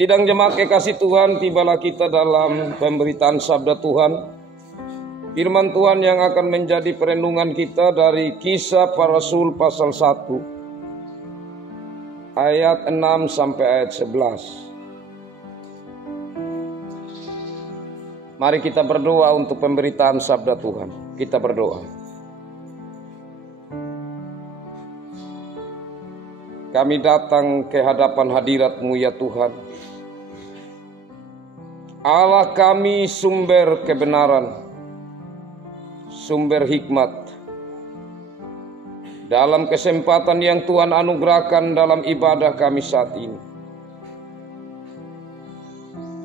Sidang jemaat kekasih Tuhan, tibalah kita dalam pemberitaan sabda Tuhan. Firman Tuhan yang akan menjadi perenungan kita dari Kisah Para Rasul pasal 1 ayat 6 sampai ayat 11. Mari kita berdoa untuk pemberitaan sabda Tuhan. Kita berdoa. Kami datang ke hadapan hadirat-Mu ya Tuhan. Allah kami, sumber kebenaran, sumber hikmat. Dalam kesempatan yang Tuhan anugerahkan dalam ibadah kami saat ini,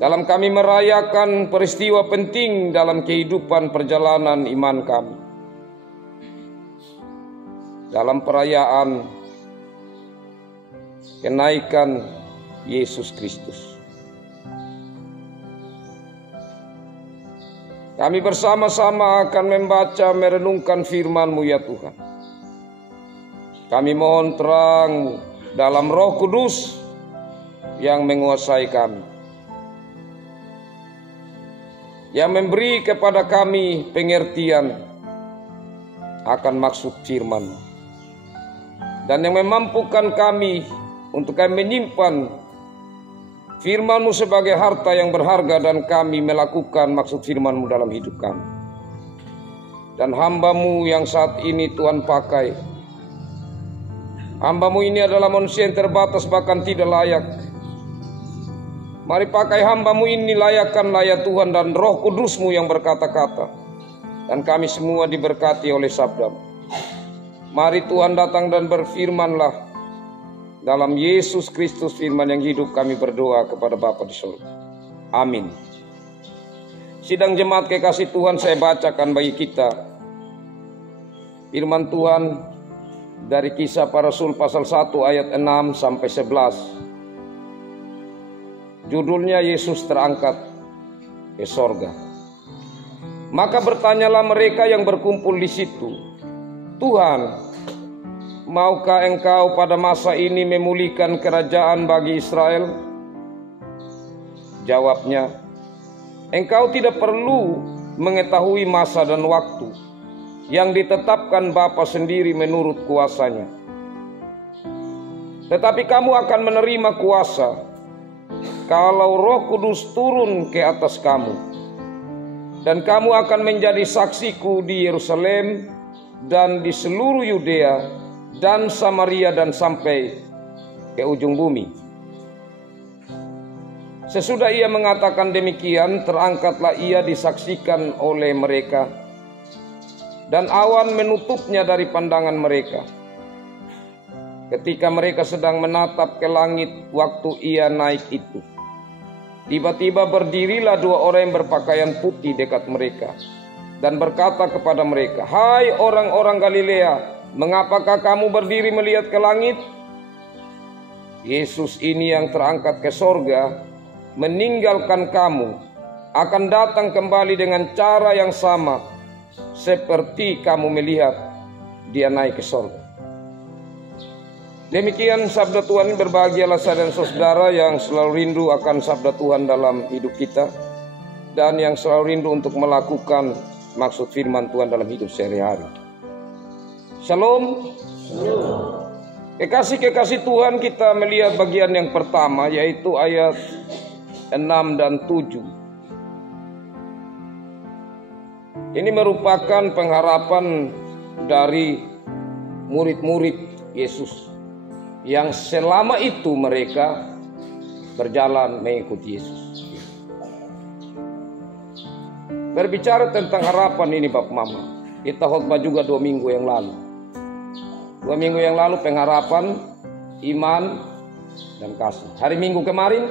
dalam kami merayakan peristiwa penting dalam kehidupan perjalanan iman kami, dalam perayaan kenaikan Yesus Kristus. Kami bersama-sama akan membaca merenungkan firman-Mu ya Tuhan. Kami mohon terang dalam Roh Kudus yang menguasai kami, yang memberi kepada kami pengertian akan maksud firman, dan yang memampukan kami untuk kami menyimpan firman-Mu sebagai harta yang berharga, dan kami melakukan maksud firman-Mu dalam hidup kami. Dan hamba-Mu yang saat ini Tuhan pakai, hamba-Mu ini adalah manusia yang terbatas bahkan tidak layak. Mari pakai hamba-Mu ini, layakkanlah ya Tuhan, dan Roh Kudus-Mu yang berkata-kata, dan kami semua diberkati oleh sabda-Mu. Mari Tuhan datang dan berfirmanlah. Dalam Yesus Kristus firman yang hidup kami berdoa kepada Bapa di surga. Amin. Sidang jemaat kekasih Tuhan, saya bacakan bagi kita firman Tuhan dari Kisah Para Rasul pasal 1 ayat 6 sampai 11. Judulnya Yesus terangkat ke sorga. Maka bertanyalah mereka yang berkumpul di situ, Tuhan, maukah Engkau pada masa ini memulihkan kerajaan bagi Israel? Jawabnya, Engkau tidak perlu mengetahui masa dan waktu yang ditetapkan Bapa sendiri menurut kuasanya. Tetapi kamu akan menerima kuasa kalau Roh Kudus turun ke atas kamu, dan kamu akan menjadi saksiku di Yerusalem dan di seluruh Yudea dan Samaria dan sampai ke ujung bumi. Sesudah ia mengatakan demikian, terangkatlah ia disaksikan oleh mereka, dan awan menutupnya dari pandangan mereka. Ketika mereka sedang menatap ke langit waktu ia naik itu, tiba-tiba berdirilah dua orang yang berpakaian putih dekat mereka, dan berkata kepada mereka, Hai orang-orang Galilea, mengapakah kamu berdiri melihat ke langit? Yesus ini yang terangkat ke sorga meninggalkan kamu akan datang kembali dengan cara yang sama seperti kamu melihat dia naik ke sorga. Demikian sabda Tuhan. Berbahagialah saya dan saudara yang selalu rindu akan sabda Tuhan dalam hidup kita, dan yang selalu rindu untuk melakukan maksud firman Tuhan dalam hidup sehari-hari. Shalom. Kekasih-kekasih Tuhan, kita melihat bagian yang pertama, yaitu ayat 6 dan 7. Ini merupakan pengharapan dari murid-murid Yesus yang selama itu mereka berjalan mengikuti Yesus. Berbicara tentang harapan ini Bapak Mama, kita khotbah juga 2 minggu yang lalu. 2 minggu yang lalu pengharapan, iman, dan kasih. Hari Minggu kemarin,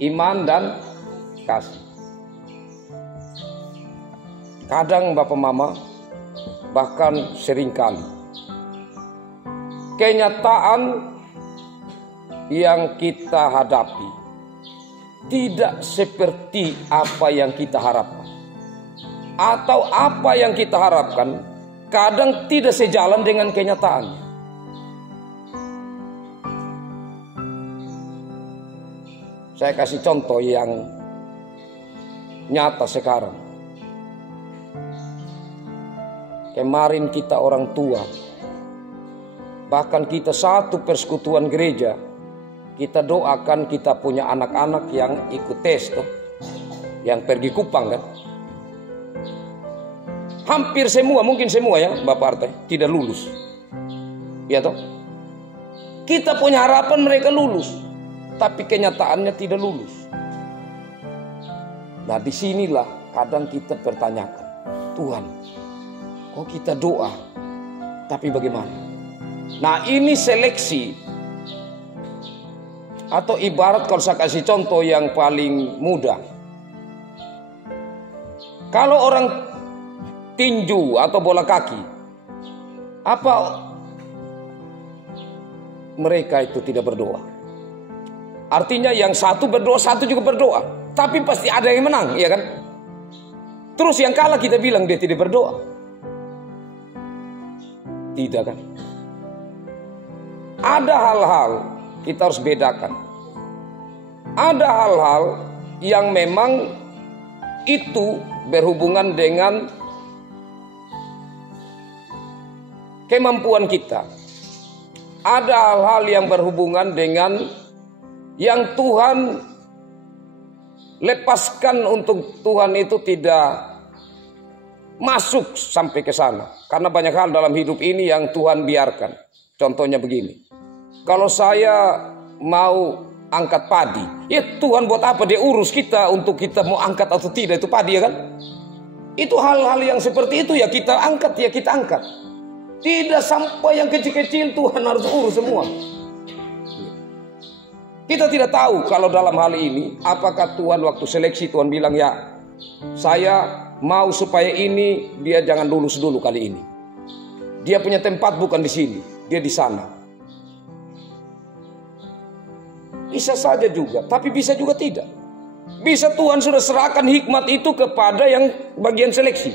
iman dan kasih. Kadang Bapak Mama, bahkan seringkali, kenyataan yang kita hadapi tidak seperti apa yang kita harapkan. Atau apa yang kita harapkan kadang tidak sejalan dengan kenyataan. Saya kasih contoh yang nyata sekarang. Kemarin kita orang tua, bahkan kita satu persekutuan gereja, kita doakan kita punya anak-anak yang ikut tes tuh, yang pergi Kupang kan. Hampir semua, mungkin semua ya Bapak Arte, tidak lulus. Ya toh? Kita punya harapan mereka lulus, tapi kenyataannya tidak lulus. Nah disinilah kadang kita pertanyakan, Tuhan, kok kita doa, tapi bagaimana? Nah ini seleksi. Atau ibarat kalau saya kasih contoh yang paling mudah. Kalau orang tinju atau bola kaki, apa mereka itu tidak berdoa? Artinya yang satu berdoa, satu juga berdoa. Tapi pasti ada yang menang, ya kan? Terus yang kalah kita bilang dia tidak berdoa. Tidak kan? Ada hal-hal kita harus bedakan. Ada hal-hal yang memang itu berhubungan dengan kemampuan kita. Ada hal-hal yang berhubungan dengan yang Tuhan lepaskan untuk Tuhan itu tidak masuk sampai ke sana. Karena banyak hal dalam hidup ini yang Tuhan biarkan. Contohnya begini. Kalau saya mau angkat padi, ya Tuhan buat apa dia urus kita untuk kita mau angkat atau tidak itu padi, ya kan? Itu hal-hal yang seperti itu ya kita angkat, ya kita angkat. Tidak sampai yang kecil-kecil Tuhan harus urus semua. Kita tidak tahu kalau dalam hal ini apakah Tuhan waktu seleksi Tuhan bilang ya saya mau supaya ini dia jangan lulus dulu kali ini. Dia punya tempat bukan di sini, dia di sana. Bisa saja juga, tapi bisa juga tidak. Bisa Tuhan sudah serahkan hikmat itu kepada yang bagian seleksi.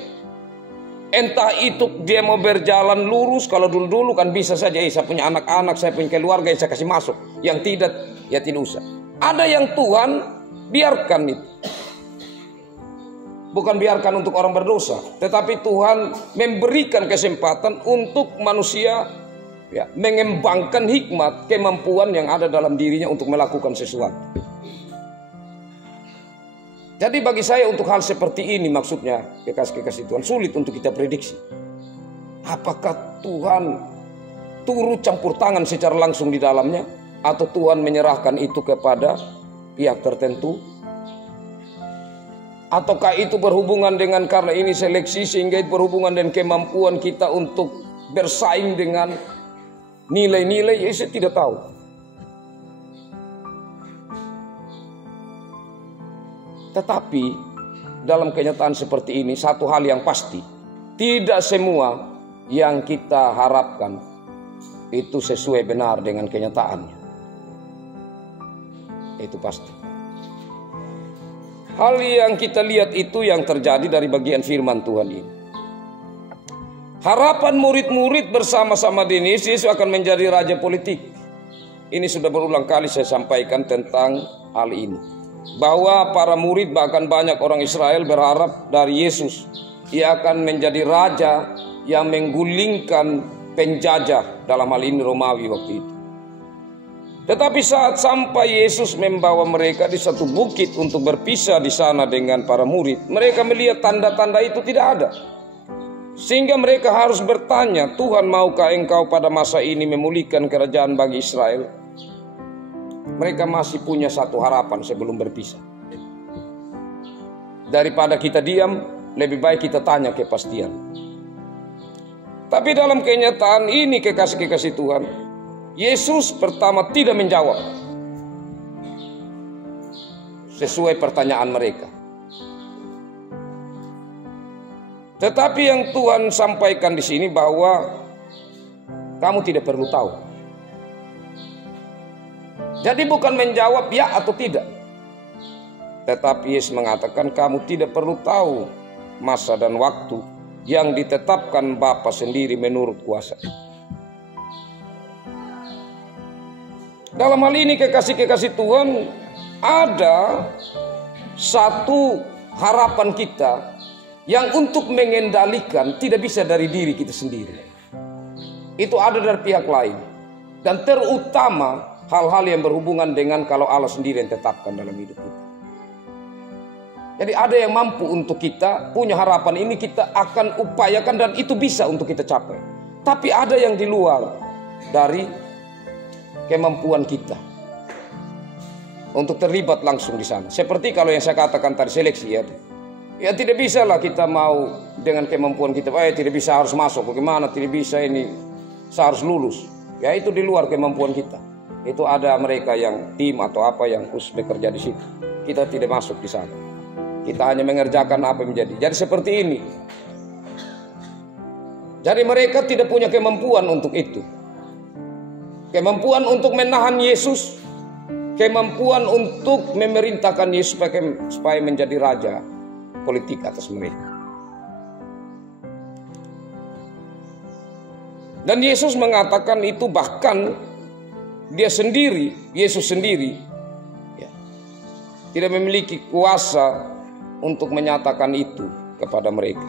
Entah itu dia mau berjalan lurus, kalau dulu-dulu kan bisa saja, saya punya anak-anak, saya punya keluarga, saya kasih masuk. Yang tidak, ya tidak usah. Ada yang Tuhan biarkan itu. Bukan biarkan untuk orang berdosa, tetapi Tuhan memberikan kesempatan untuk manusia ya, mengembangkan hikmat, kemampuan yang ada dalam dirinya untuk melakukan sesuatu. Jadi bagi saya untuk hal seperti ini maksudnya kekasih-kekasih Tuhan sulit untuk kita prediksi. Apakah Tuhan turut campur tangan secara langsung di dalamnya, atau Tuhan menyerahkan itu kepada pihak tertentu? Ataukah itu berhubungan dengan karena ini seleksi sehingga itu berhubungan dengan kemampuan kita untuk bersaing dengan nilai-nilai? Ya saya tidak tahu. Tetapi dalam kenyataan seperti ini satu hal yang pasti, tidak semua yang kita harapkan itu sesuai benar dengan kenyataannya. Itu pasti. Hal yang kita lihat itu yang terjadi dari bagian firman Tuhan ini. Harapan murid-murid bersama-sama dengan Yesus akan menjadi raja politik. Ini sudah berulang kali saya sampaikan tentang hal ini. Bahwa para murid bahkan banyak orang Israel berharap dari Yesus ia akan menjadi raja yang menggulingkan penjajah, dalam hal ini Romawi waktu itu. Tetapi saat sampai Yesus membawa mereka di satu bukit untuk berpisah di sana dengan para murid, mereka melihat tanda-tanda itu tidak ada. Sehingga mereka harus bertanya, Tuhan maukah engkau pada masa ini memulihkan kerajaan bagi Israel? Mereka masih punya satu harapan sebelum berpisah. Daripada kita diam, lebih baik kita tanya kepastian. Tapi dalam kenyataan ini kekasih-kekasih Tuhan, Yesus pertama tidak menjawab sesuai pertanyaan mereka. Tetapi yang Tuhan sampaikan di sini bahwa kamu tidak perlu tahu. Jadi bukan menjawab ya atau tidak. Tetapi Yesus mengatakan kamu tidak perlu tahu masa dan waktu yang ditetapkan Bapa sendiri menurut kuasa. Dalam hal ini kekasih-kekasih Tuhan, ada satu harapan kita yang untuk mengendalikan tidak bisa dari diri kita sendiri. Itu ada dari pihak lain. Dan terutama hal-hal yang berhubungan dengan kalau Allah sendiri yang tetapkan dalam hidup kita. Jadi ada yang mampu untuk kita punya harapan ini, kita akan upayakan dan itu bisa untuk kita capai. Tapi ada yang di luar dari kemampuan kita untuk terlibat langsung di sana. Seperti kalau yang saya katakan tadi, seleksi ya. Ya tidak bisa lah kita mau dengan kemampuan kita, tidak bisa harus masuk, bagaimana tidak bisa ini, saya harus lulus. Ya itu di luar kemampuan kita. Itu ada mereka yang tim atau apa yang khusus bekerja di situ. Kita tidak masuk di sana. Kita hanya mengerjakan apa yang menjadi. Jadi seperti ini. Jadi mereka tidak punya kemampuan untuk itu. Kemampuan untuk menahan Yesus, kemampuan untuk memerintahkan Yesus supaya menjadi raja politik atas mereka. Dan Yesus mengatakan itu, bahkan dia sendiri, Yesus sendiri ya, tidak memiliki kuasa untuk menyatakan itu kepada mereka.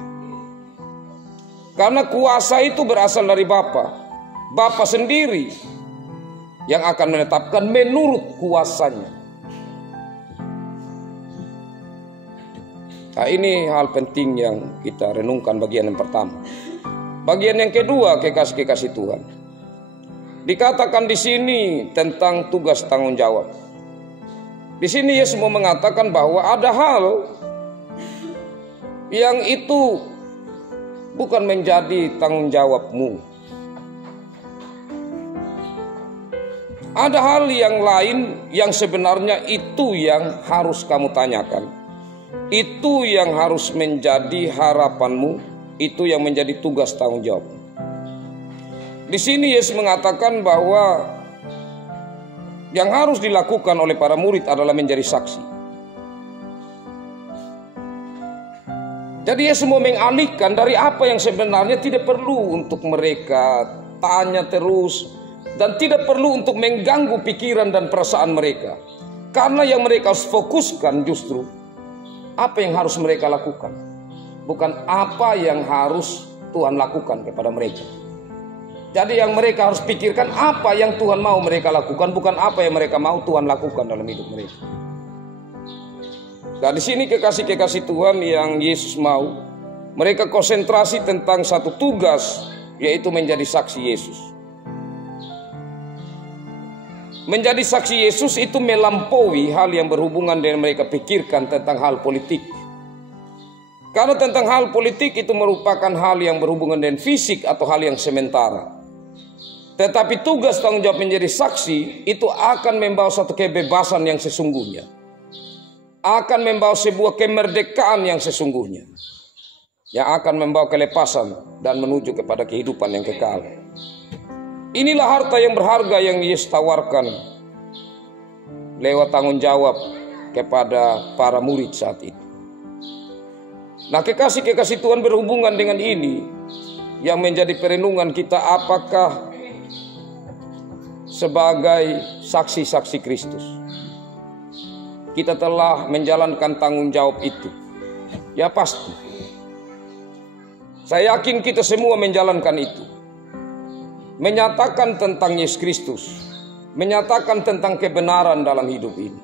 Karena kuasa itu berasal dari Bapa. Bapa sendiri yang akan menetapkan menurut kuasanya. Nah, ini hal penting yang kita renungkan bagian yang pertama. Bagian yang kedua, kekasih-kekasih Tuhan. Dikatakan di sini tentang tugas tanggung jawab. Di sini Yesus mau mengatakan bahwa ada hal yang itu bukan menjadi tanggung jawabmu. Ada hal yang lain yang sebenarnya itu yang harus kamu tanyakan. Itu yang harus menjadi harapanmu, itu yang menjadi tugas tanggung jawab. Di sini Yesus mengatakan bahwa yang harus dilakukan oleh para murid adalah menjadi saksi. Jadi Yesus mau mengalihkan dari apa yang sebenarnya tidak perlu untuk mereka tanya terus, dan tidak perlu untuk mengganggu pikiran dan perasaan mereka. Karena yang mereka harus fokuskan justru apa yang harus mereka lakukan, bukan apa yang harus Tuhan lakukan kepada mereka. Jadi yang mereka harus pikirkan apa yang Tuhan mau mereka lakukan, bukan apa yang mereka mau Tuhan lakukan dalam hidup mereka. Nah, di sini kekasih-kekasih Tuhan yang Yesus mau, mereka konsentrasi tentang satu tugas, yaitu menjadi saksi Yesus. Menjadi saksi Yesus itu melampaui hal yang berhubungan dengan mereka pikirkan tentang hal politik. Karena tentang hal politik itu merupakan hal yang berhubungan dengan fisik atau hal yang sementara. Tetapi tugas tanggung jawab menjadi saksi itu akan membawa satu kebebasan yang sesungguhnya. Akan membawa sebuah kemerdekaan yang sesungguhnya. Yang akan membawa kelepasan dan menuju kepada kehidupan yang kekal. Inilah harta yang berharga yang Yesus tawarkan lewat tanggung jawab kepada para murid saat itu. Nah, kekasih-kekasih Tuhan berhubungan dengan ini yang menjadi perenungan kita, apakah sebagai saksi-saksi Kristus kita telah menjalankan tanggung jawab itu? Ya pasti. Saya yakin kita semua menjalankan itu. Menyatakan tentang Yesus Kristus, menyatakan tentang kebenaran dalam hidup ini.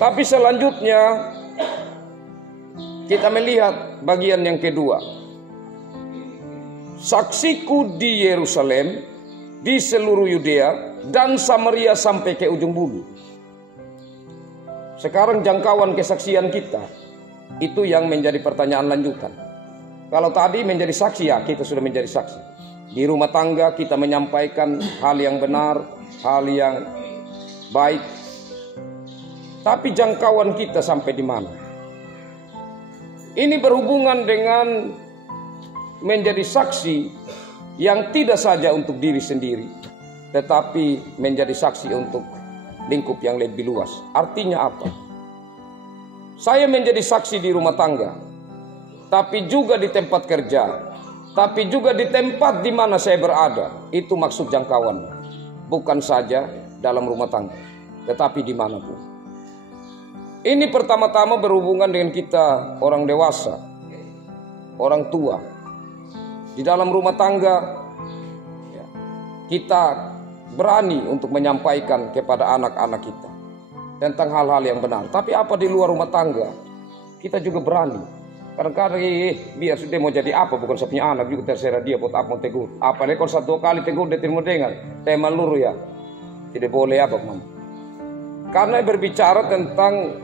Tapi selanjutnya kita melihat bagian yang kedua. Saksiku di Yerusalem, di seluruh Yudea dan Samaria sampai ke ujung bumi. Sekarang jangkauan kesaksian kita, itu yang menjadi pertanyaan lanjutan. Kalau tadi menjadi saksi, ya kita sudah menjadi saksi. Di rumah tangga kita menyampaikan hal yang benar, hal yang baik. Tapi jangkauan kita sampai di mana? Ini berhubungan dengan menjadi saksi yang tidak saja untuk diri sendiri, tetapi menjadi saksi untuk lingkup yang lebih luas. Artinya apa? Saya menjadi saksi di rumah tangga, tapi juga di tempat kerja, tapi juga di tempat di mana saya berada. Itu maksud jangkauan. Bukan saja dalam rumah tangga, tetapi dimanapun. Ini pertama-tama berhubungan dengan kita orang dewasa, orang tua. Di dalam rumah tangga, kita berani untuk menyampaikan kepada anak-anak kita tentang hal-hal yang benar. Tapi apa di luar rumah tangga, kita juga berani. Kadang-kadang biar sudah mau jadi apa, bukan saya punya anak juga, terserah dia buat apa mau tegur. Apa nih kalau 1-2 kali tegur dia tidak mau dengar, tema luru ya, tidak boleh apa mama. Karena berbicara tentang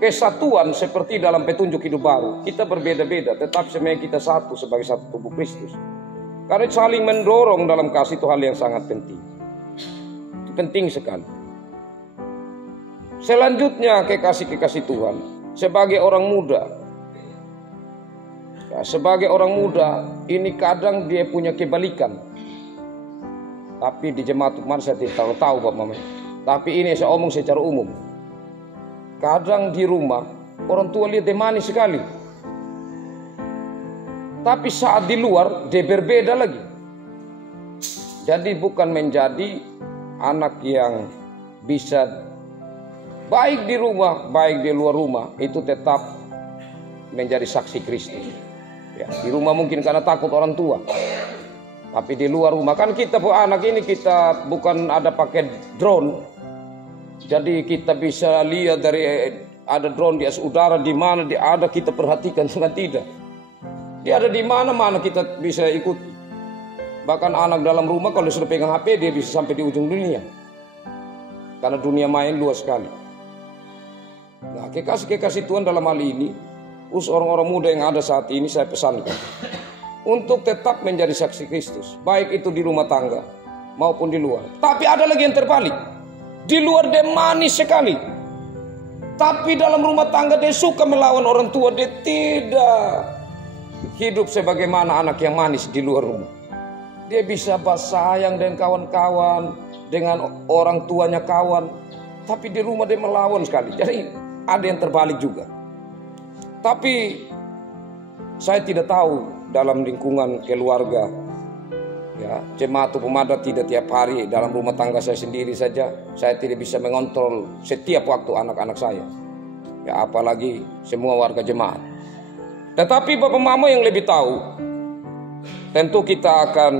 kesatuan seperti dalam petunjuk hidup baru, kita berbeda-beda, tetapi sebenarnya kita satu sebagai satu tubuh Kristus. Karena saling mendorong dalam kasih itu hal yang sangat penting. Itu penting sekali. Selanjutnya kekasih Tuhan, sebagai orang muda. Ya, sebagai orang muda ini kadang dia punya kebalikan. Tapi di jemaat kemarin saya tidak tahu Bapak Mama. Tapi ini saya omong secara umum. Kadang di rumah orang tua lihat dia manis sekali. Tapi saat di luar dia berbeda lagi. Jadi bukan menjadi anak yang bisa baik di rumah, baik di luar rumah, itu tetap menjadi saksi Kristus. Ya, di rumah mungkin karena takut orang tua. Tapi di luar rumah kan kita anak ini kita bukan ada pakai drone. Jadi kita bisa lihat dari ada drone di atas udara di mana dia ada kita perhatikan, bukan tidak. Dia ada di mana-mana kita bisa ikut. Bahkan anak dalam rumah kalau sudah pegang HP dia bisa sampai di ujung dunia. Karena dunia main luas sekali. Nah, kekasih Tuhan dalam hal ini, orang-orang muda yang ada saat ini saya pesankan untuk tetap menjadi saksi Kristus, baik itu di rumah tangga maupun di luar. Tapi ada lagi yang terbalik. Di luar dia manis sekali, tapi dalam rumah tangga dia suka melawan orang tua. Dia tidak hidup sebagaimana anak yang manis di luar rumah. Dia bisa bersayang dengan kawan-kawan, dengan orang tuanya kawan, tapi di rumah dia melawan sekali. Jadi ada yang terbalik juga. Tapi saya tidak tahu dalam lingkungan keluarga, ya, jemaat pemadat tidak tiap hari. Dalam rumah tangga saya sendiri saja, saya tidak bisa mengontrol setiap waktu anak-anak saya. Ya, apalagi semua warga jemaat. Tetapi Bapak Mama yang lebih tahu, tentu kita akan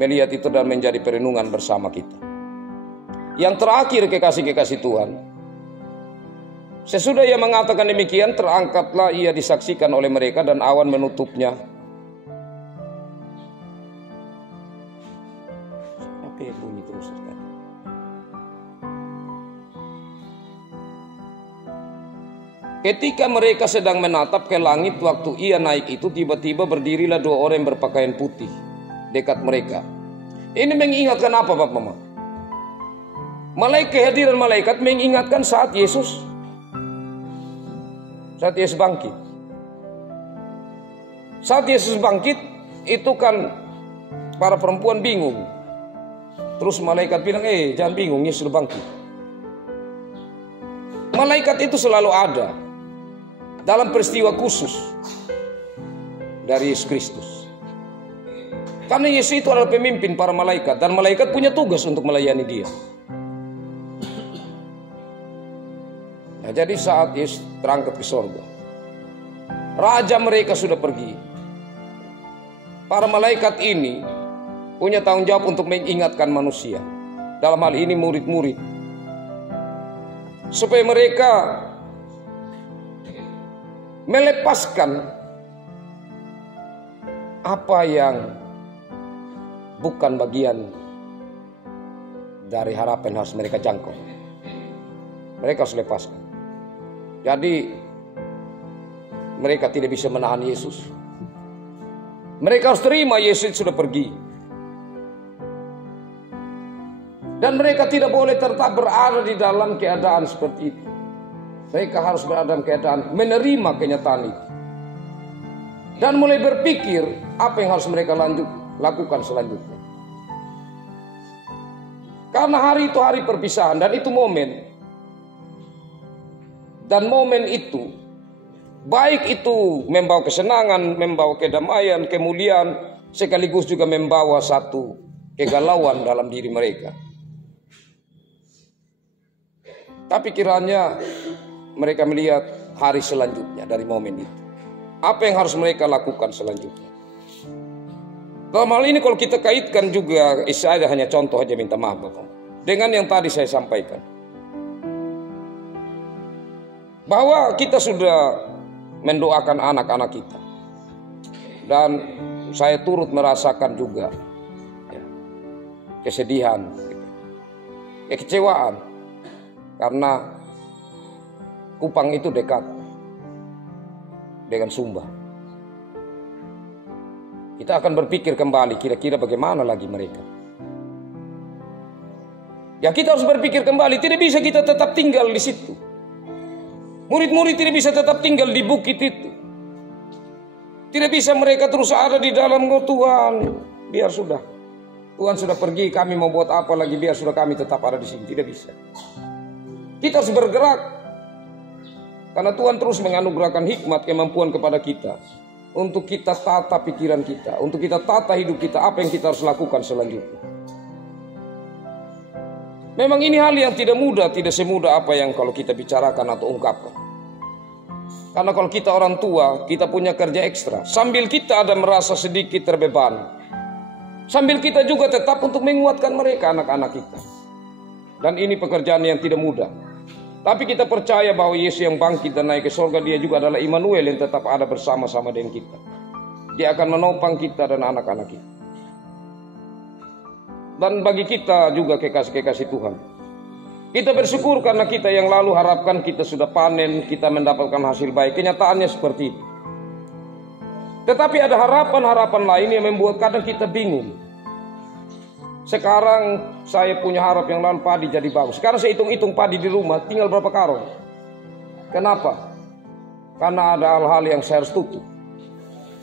melihat itu dan menjadi perenungan bersama kita. Yang terakhir kekasih Tuhan, sesudah ia mengatakan demikian, terangkatlah ia disaksikan oleh mereka dan awan menutupnya. Apa yang bunyi terus tadi? Ketika mereka sedang menatap ke langit waktu ia naik itu, tiba-tiba berdirilah 2 orang yang berpakaian putih dekat mereka. Ini mengingatkan apa Bapak Mama? Kehadiran malaikat mengingatkan saat Yesus bangkit. Saat Yesus bangkit itu kan para perempuan bingung. Terus malaikat bilang, jangan bingung, Yesus bangkit. Malaikat itu selalu ada dalam peristiwa khusus dari Yesus Kristus. Karena Yesus itu adalah pemimpin para malaikat dan malaikat punya tugas untuk melayani dia. Nah, jadi saat Yesus terangkat ke sorga, raja mereka sudah pergi. Para malaikat ini punya tanggung jawab untuk mengingatkan manusia, dalam hal ini murid-murid, supaya mereka melepaskan apa yang bukan bagian dari harapan harus mereka jangkau. Mereka harus lepaskan. Jadi mereka tidak bisa menahan Yesus. Mereka harus terima Yesus sudah pergi. Dan mereka tidak boleh tetap berada di dalam keadaan seperti itu. Mereka harus berada dalam keadaan menerima kenyataan itu. Dan mulai berpikir apa yang harus mereka lakukan selanjutnya. Karena hari itu hari perpisahan dan itu momen. Dan momen itu, baik itu membawa kesenangan, membawa kedamaian, kemuliaan, sekaligus juga membawa satu kegalauan dalam diri mereka. Tapi kiranya mereka melihat hari selanjutnya dari momen itu. Apa yang harus mereka lakukan selanjutnya? Dalam hal ini kalau kita kaitkan juga, saya hanya contoh aja, minta maaf Bapak, dengan yang tadi saya sampaikan, bahwa kita sudah mendoakan anak-anak kita. Dan saya turut merasakan juga kesedihan, kekecewaan, karena Kupang itu dekat dengan Sumba. Kita akan berpikir kembali kira-kira bagaimana lagi mereka. Ya kita harus berpikir kembali, tidak bisa kita tetap tinggal di situ. Murid-murid tidak bisa tetap tinggal di bukit itu. Tidak bisa mereka terus ada di dalam Tuhan. Biar sudah, Tuhan sudah pergi, kami mau buat apa lagi, biar sudah kami tetap ada di sini. Tidak bisa. Kita harus bergerak. Karena Tuhan terus menganugerahkan hikmat, kemampuan kepada kita. Untuk kita tata pikiran kita, untuk kita tata hidup kita, apa yang kita harus lakukan selanjutnya. Memang ini hal yang tidak mudah, tidak semudah apa yang kalau kita bicarakan atau ungkapkan. Karena kalau kita orang tua, kita punya kerja ekstra. Sambil kita ada merasa sedikit terbeban, sambil kita juga tetap untuk menguatkan mereka, anak-anak kita. Dan ini pekerjaan yang tidak mudah. Tapi kita percaya bahwa Yesus yang bangkit dan naik ke surga, dia juga adalah Immanuel yang tetap ada bersama-sama dengan kita. Dia akan menopang kita dan anak-anak kita. Dan bagi kita juga kekasih-kekasih Tuhan, kita bersyukur karena kita yang lalu harapkan kita sudah panen, kita mendapatkan hasil baik. Kenyataannya seperti itu. Tetapi ada harapan-harapan lain yang membuat kadang kita bingung. Sekarang saya punya harap yang lalu padi jadi bagus. Sekarang saya hitung-hitung padi di rumah tinggal berapa karung. Kenapa? Karena ada hal-hal yang saya harus tutup.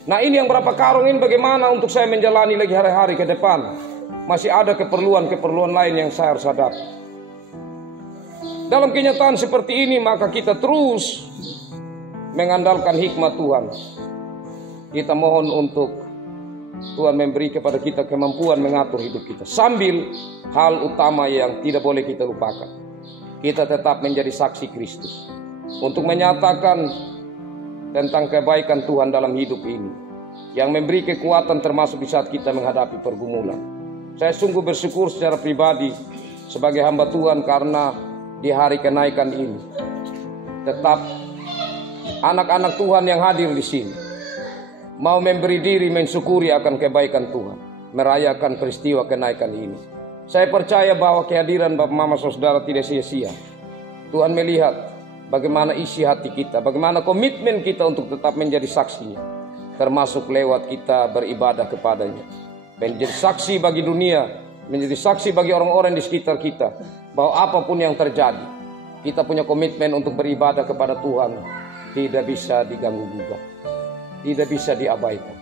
Nah ini yang berapa karung ini bagaimana untuk saya menjalani lagi hari-hari ke depan. Masih ada keperluan-keperluan lain yang saya harus hadapi. Dalam kenyataan seperti ini maka kita terus mengandalkan hikmat Tuhan. Kita mohon untuk Tuhan memberi kepada kita kemampuan mengatur hidup kita. Sambil hal utama yang tidak boleh kita lupakan, kita tetap menjadi saksi Kristus. Untuk menyatakan tentang kebaikan Tuhan dalam hidup ini. Yang memberi kekuatan termasuk di saat kita menghadapi pergumulan. Saya sungguh bersyukur secara pribadi sebagai hamba Tuhan karena di hari kenaikan ini tetap anak-anak Tuhan yang hadir di sini mau memberi diri mensyukuri akan kebaikan Tuhan, merayakan peristiwa kenaikan ini. Saya percaya bahwa kehadiran Bapak Mama Saudara tidak sia-sia. Tuhan melihat bagaimana isi hati kita, bagaimana komitmen kita untuk tetap menjadi saksinya, termasuk lewat kita beribadah kepadanya. Menjadi saksi bagi dunia, menjadi saksi bagi orang-orang di sekitar kita, bahwa apapun yang terjadi, kita punya komitmen untuk beribadah kepada Tuhan, tidak bisa diganggu-gugat. Tidak bisa diabaikan.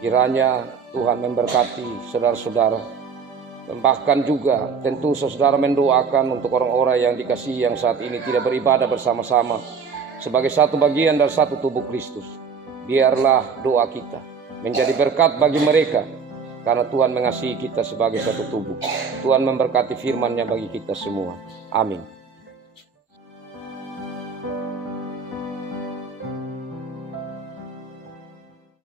Kiranya Tuhan memberkati saudara-saudara. Bahkan juga tentu saudara mendoakan untuk orang-orang yang dikasihi yang saat ini tidak beribadah bersama-sama sebagai satu bagian dari satu tubuh Kristus. Biarlah doa kita menjadi berkat bagi mereka karena Tuhan mengasihi kita sebagai satu tubuh. Tuhan memberkati firman-Nya bagi kita semua. Amin.